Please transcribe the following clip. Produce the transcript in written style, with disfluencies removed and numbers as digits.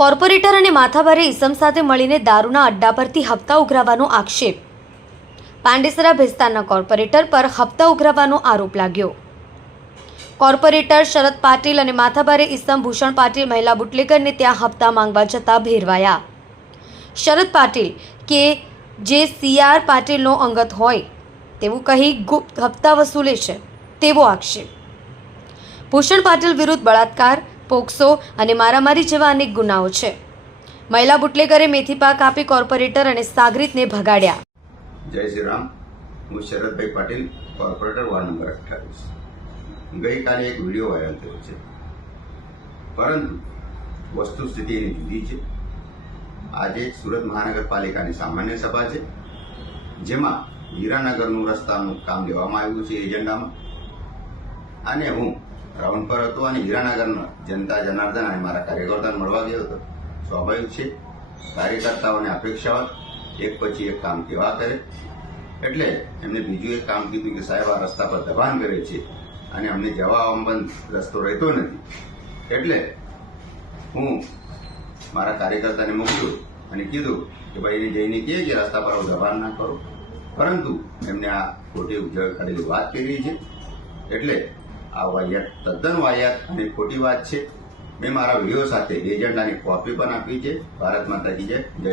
Corporator અને માથાભારે ઇસમ સાથે મળીને દારૂના અડ્ડા પરથી હપ્તા ઉઘરાવવાનો આક્ષેપ. પાંડેસરા વિસ્તારના કોર્પોરેટર પર હપ્તા ઉઘરાવવાનો આરોપ લાગ્યો. કોર્પોરેટર શરદ પાટીલ અને માથાભારે ઇસમ ભૂષણ પાટીલ મહિલા બુટલેગરને ત્યાં હપ્તા માંગવા જતા ભેરવાયા. શરદ પાટીલ કે જે CR પાટીલનો અંગત હોય તેવું કહી ગુપ્ત હપ્તા વસૂલે છે તેવો આક્ષેપ. ભૂષણ પાટીલ વિરુદ્ધ બળાત્કાર, પોક્સો અને મારામારી જેવા અનેક ગુનાઓ છે. મહિલા બુટલેગરે મેથી પાક આપી કોર્પોરેટર અને સાગરીતને ભગાડ્યા. જય શ્રી રામ. હું શરદભાઈ પાટીલ, કોર્પોરેટર વોર્ડ નંબર 28. ગઈકાલે એક વિડીયો વાયરલ થયો છે, પરંતુ વસ્તુસ્થિતિ એની જુદી છે. આજે સુરત મહાનગરપાલિકાની સામાન્ય સભા છે, જેમાં હીરાનગરનું રસ્તાનું કામ લેવામાં આવ્યું છે એજન્ડામાં. અને હું રાઉન્ડ પર હતો અને હીરાનગરના જનતા જનાર્દન અને મારા કાર્યકર્તાને મળવા ગયો હતો. સ્વાભાવિક છે, કાર્યકર્તાઓને અપેક્ષા એક પછી એક કામ કેવા કરે, એટલે એમને બીજું એક કામ કીધું કે સાહેબ આ રસ્તા પર દબાણ કરે છે અને અમને જવા આવવામાં રસ્તો રહેતો નથી. એટલે હું મારા કાર્યકર્તાને મોકલ્યું અને કીધું કે ભાઈ જઈને કહે કે રસ્તા પર દબાણ ના કરો, પરંતુ એમને આ ખોટી કરેલી વાત કરી છે. એટલે આ વાહિયાત તદ્દન વાહિયાત અને ખોટી વાત છે. મેં મારા વિડીયો સાથે એજન્ડાની કોપી પણ આપી છે. ભારત માતા કી જય. જય